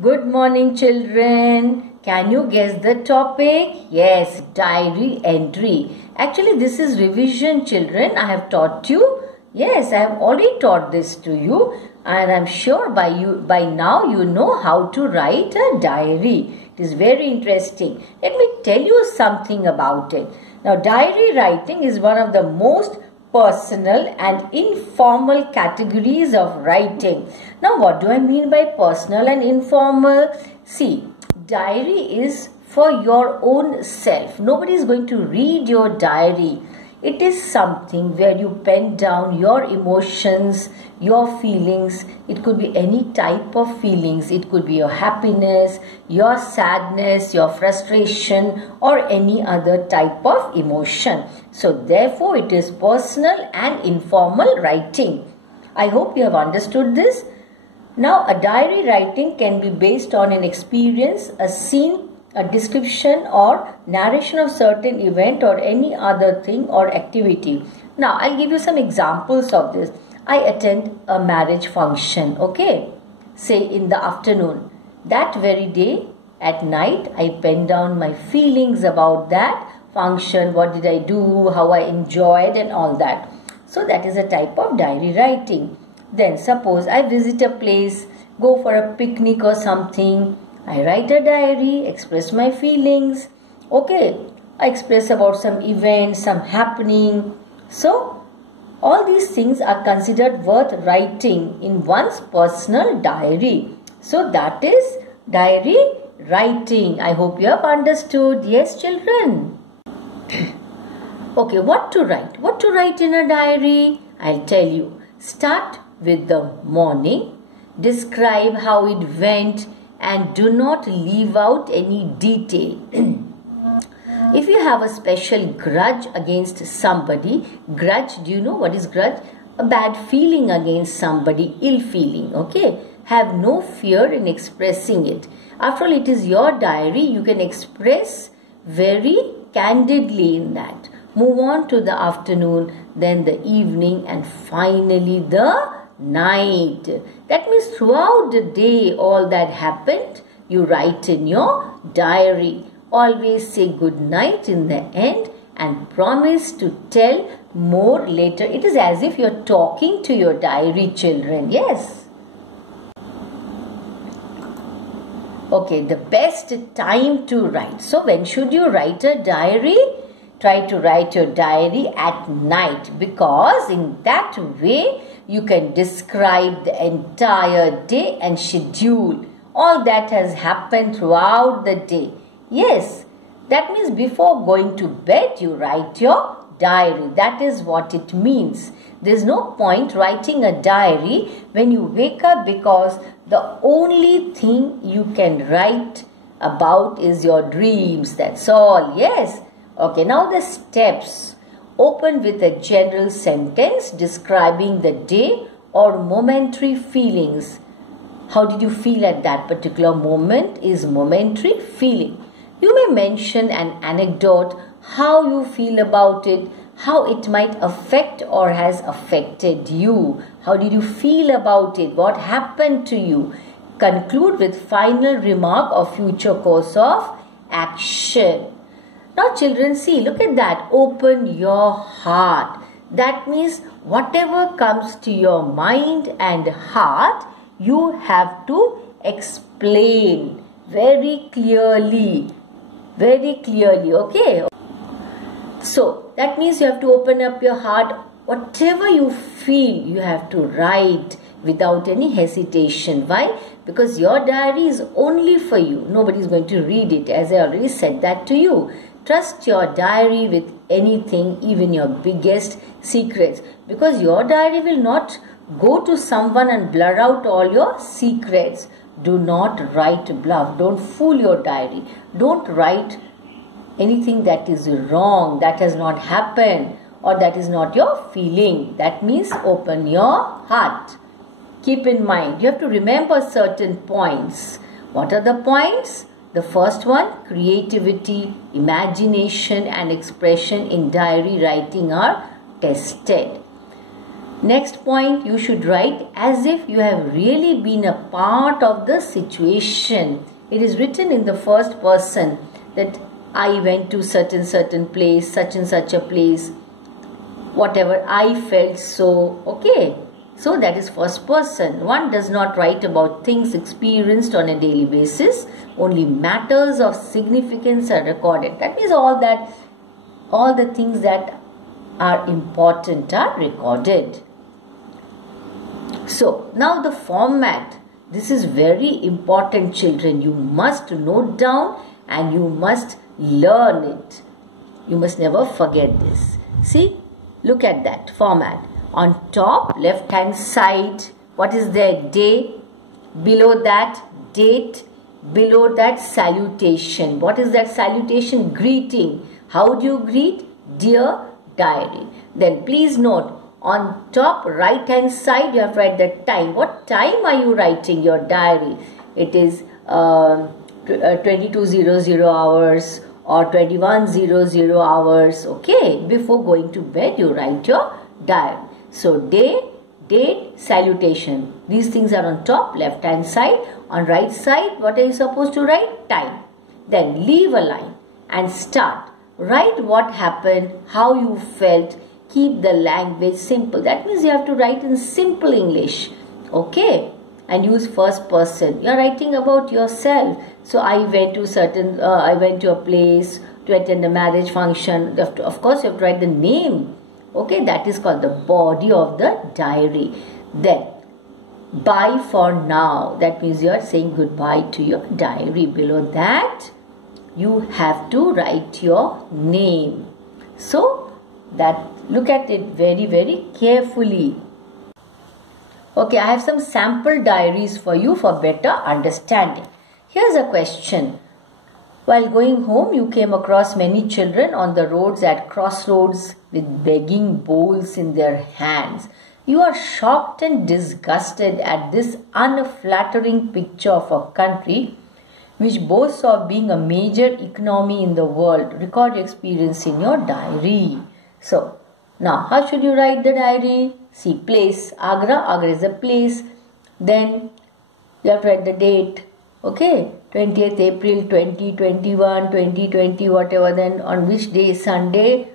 Good morning, children. Can you guess the topic? Yes, diary entry. Actually, this is revision, children. I have taught you. Yes, I have already taught this to you, and I'm sure by now you know how to write a diary. It is very interesting. Let me tell you something about it. Now, diary writing is one of the most personal and informal categories of writing. Now, what do I mean by personal and informal? See, diary is for your own self. Nobody is going to read your diary. It is something where you pen down your emotions, your feelings. It could be any type of feelings. It could be your happiness, your sadness, your frustration, or any other type of emotion. So therefore, it is personal and informal writing. I hope you have understood this. Now, a diary writing can be based on an experience, a scene, a description or narration of certain event or any other thing or activity. Now, I'll give you some examples of this. I attend a marriage function, okay? Say in the afternoon. That very day at night, I pen down my feelings about that function. What did I do? How I enjoyed and all that. So that is a type of diary writing. Then suppose I visit a place, go for a picnic or something. I write a diary, express my feelings. Okay, I express about some event, some happening. So, all these things are considered worth writing in one's personal diary. So, that is diary writing. I hope you have understood. Yes, children. Okay, what to write? What to write in a diary? I'll tell you. Start with the morning. Describe how it went. And do not leave out any detail. If you have a special grudge against somebody, grudge, do you know what is grudge? A bad feeling against somebody, ill feeling, okay? Have no fear in expressing it. After all, it is your diary, you can express very candidly in that. Move on to the afternoon, then the evening, and finally the night. That means throughout the day, all that happened, you write in your diary. Always say good night in the end and promise to tell more later. It is as if you're talking to your diary, children. Yes. Okay, the best time to write. So when should you write a diary? Try to write your diary at night, because in that way you can describe the entire day and schedule all that has happened throughout the day. Yes, that means before going to bed you write your diary. That is what it means. There is no point writing a diary when you wake up, because the only thing you can write about is your dreams. That's all. Yes. Okay, now the steps. Open with a general sentence describing the day or momentary feelings. How did you feel at that particular moment is momentary feeling. You may mention an anecdote, how you feel about it, how it might affect or has affected you. How did you feel about it? What happened to you? Conclude with final remark of future course of action. Now children, see, look at that. Open your heart. That means whatever comes to your mind and heart, you have to explain very clearly. Very clearly, okay? So, that means you have to open up your heart. Whatever you feel, you have to write without any hesitation. Why? Because your diary is only for you. Nobody is going to read it, as I already said that to you. Trust your diary with anything, even your biggest secrets, because your diary will not go to someone and blur out all your secrets. Do not write bluff. Don't fool your diary. Don't write anything that is wrong, that has not happened, or that is not your feeling. That means open your heart. Keep in mind, you have to remember certain points. What are the points? The first one, creativity, imagination and expression in diary writing are tested. Next point, you should write as if you have really been a part of the situation. It is written in the first person that I went to certain place, such and such a place, whatever I felt so, okay. So that is first person. One does not write about things experienced on a daily basis. Only matters of significance are recorded. That means all the things that are important are recorded. So now the format. This is very important, children. You must note down and you must learn it. You must never forget this. See, look at that format. On top, left hand side, what is there? Day. Below that, date. Below that, salutation. What is that salutation? Greeting. How do you greet? Dear diary. Then please note, on top right hand side you have to write the time. What time are you writing your diary? It is 22:00 hours or 21:00 hours. Okay, before going to bed you write your diary. So day, date, salutation. These things are on top left hand side. On right side, what are you supposed to write? Time. Then leave a line and start. Write what happened, how you felt. Keep the language simple. That means you have to write in simple English. Okay. And use first person. You are writing about yourself. So I went to a place to attend a marriage function. Of course, you have to write the name. Okay. That is called the body of the diary. Then, bye for now. That means you are saying goodbye to your diary. Below that, you have to write your name. So, look at it very carefully. Okay, I have some sample diaries for you for better understanding. Here's a question. While going home, you came across many children on the roads at crossroads with begging bowls in their hands. You are shocked and disgusted at this unflattering picture of a country which boasts of being a major economy in the world. Record your experience in your diary. So, now how should you write the diary? See, place, Agra. Agra is a place. Then you have to write the date. Okay, 20th April 2021, 2020, whatever. Then on which day? Sunday.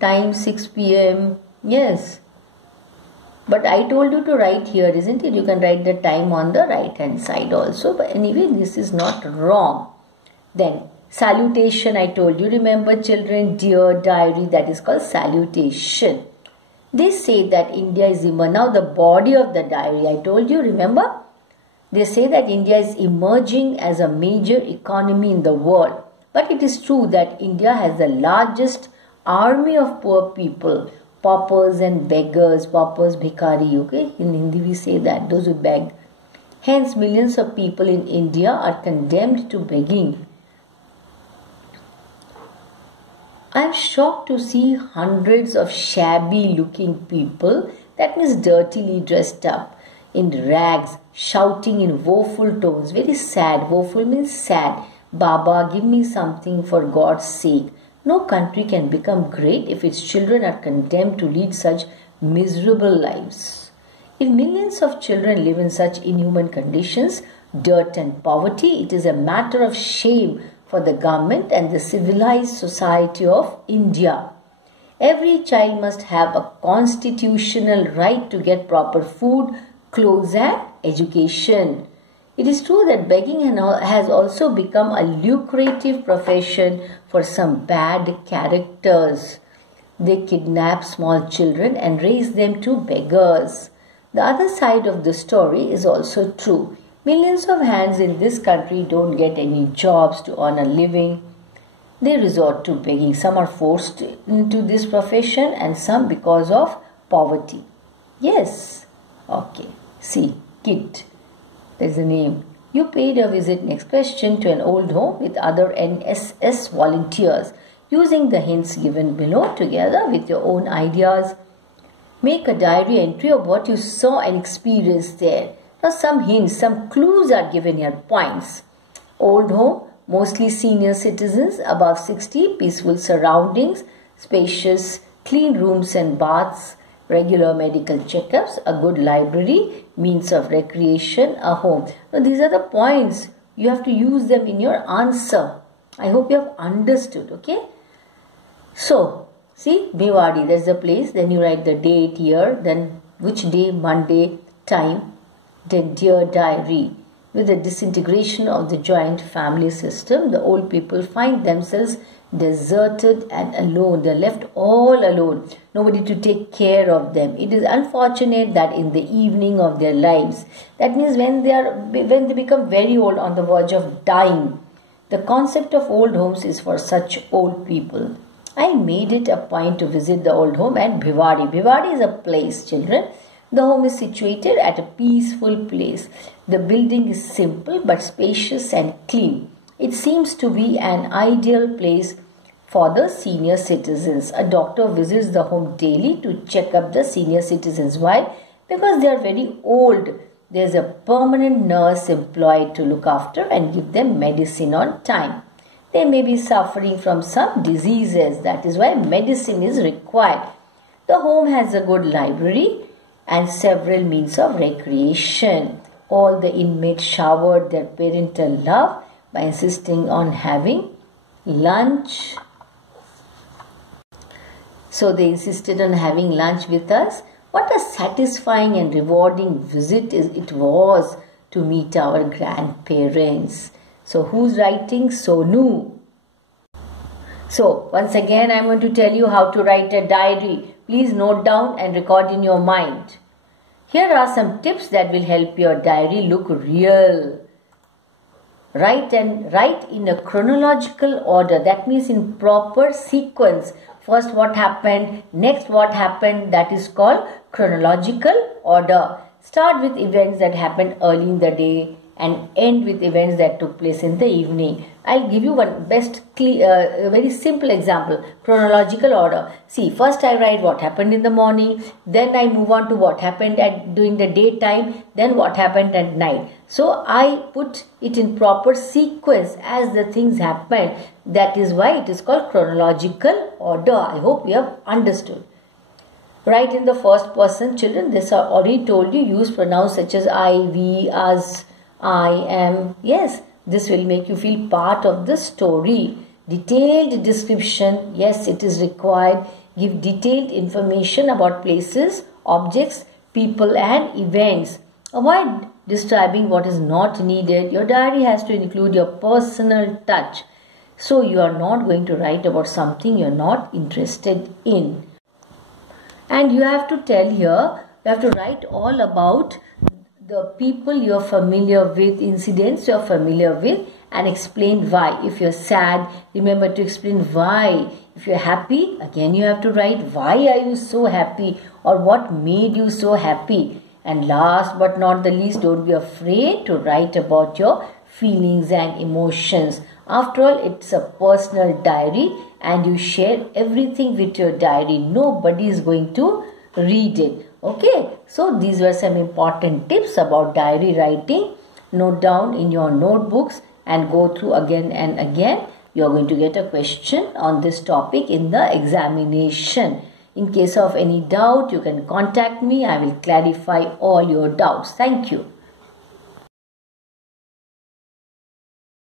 Time 6 p.m. Yes. But I told you to write here, isn't it? You can write the time on the right hand side also. But anyway, this is not wrong. Then salutation, I told you. Remember, children, dear diary, that is called salutation. They say that India is now the body of the diary. I told you, remember? They say that India is emerging as a major economy in the world. But it is true that India has the largest army of poor people, paupers and beggars, paupers, bhikhari, okay? In Hindi we say that, those who beg. Hence, millions of people in India are condemned to begging. I am shocked to see hundreds of shabby looking people, that means dirtily dressed up, in rags, shouting in woeful tones, very sad. Woeful means sad. Baba, give me something for God's sake. No country can become great if its children are condemned to lead such miserable lives. If millions of children live in such inhuman conditions, dirt and poverty, it is a matter of shame for the government and the civilized society of India. Every child must have a constitutional right to get proper food, clothes and education. It is true that begging has also become a lucrative profession for some bad characters. They kidnap small children and raise them to beggars. The other side of the story is also true. Millions of hands in this country don't get any jobs to earn a living. They resort to begging. Some are forced into this profession and some because of poverty. Yes. Okay. See, kid. There's a name. You paid a visit, next question, to an old home with other NSS volunteers. Using the hints given below together with your own ideas, make a diary entry of what you saw and experienced there. Now some hints, some clues are given here, points. Old home, mostly senior citizens, above 60, peaceful surroundings, spacious, clean rooms and baths, regular medical checkups, a good library, means of recreation, a home. Now these are the points. You have to use them in your answer. I hope you have understood, okay? So, see, Bhiwadi, there's the place. Then you write the date, year, then which day, Monday, time. Then dear diary. With the disintegration of the joint family system, the old people find themselves deserted and alone. They are left all alone. Nobody to take care of them. It is unfortunate that in the evening of their lives, that means when they become very old, on the verge of dying, the concept of old homes is for such old people. I made it a point to visit the old home at Bhiwadi. Bhiwadi is a place, children. The home is situated at a peaceful place. The building is simple but spacious and clean. It seems to be an ideal place for the senior citizens. A doctor visits the home daily to check up the senior citizens. Why? Because they are very old. There is a permanent nurse employed to look after and give them medicine on time. They may be suffering from some diseases. That is why medicine is required. The home has a good library and several means of recreation. All the inmates showered their parental love by insisting on having lunch. So they insisted on having lunch with us. What a satisfying and rewarding visit it was to meet our grandparents. So who's writing? Sonu. So once again I am going to tell you how to write a diary. Please note down and record in your mind. Here are some tips that will help your diary look real. Write in a chronological order. That means in proper sequence. First what happened, next what happened. That is called chronological order. Start with events that happened early in the day and end with events that took place in the evening. I'll give you one very simple example. Chronological order. See, first I write what happened in the morning, then I move on to what happened during the daytime, then what happened at night. So I put it in proper sequence as the things happened. That is why it is called chronological order. I hope you have understood. Write in the first person, children. This I already told you. Use pronouns such as I, we, us, I am. Yes, this will make you feel part of the story. Detailed description. Yes, it is required. Give detailed information about places, objects, people and events. Avoid describing what is not needed. Your diary has to include your personal touch. So you are not going to write about something you are not interested in. And you have to tell here, you have to write all about the people you are familiar with, incidents you are familiar with, and explain why. If you are sad, remember to explain why. If you are happy, again you have to write why are you so happy or what made you so happy. And last but not the least, don't be afraid to write about your feelings and emotions. After all, it's a personal diary and you share everything with your diary. Nobody is going to read it. Okay, so these were some important tips about diary writing. Note down in your notebooks and go through again and again. You are going to get a question on this topic in the examination. In case of any doubt, you can contact me. I will clarify all your doubts. Thank you.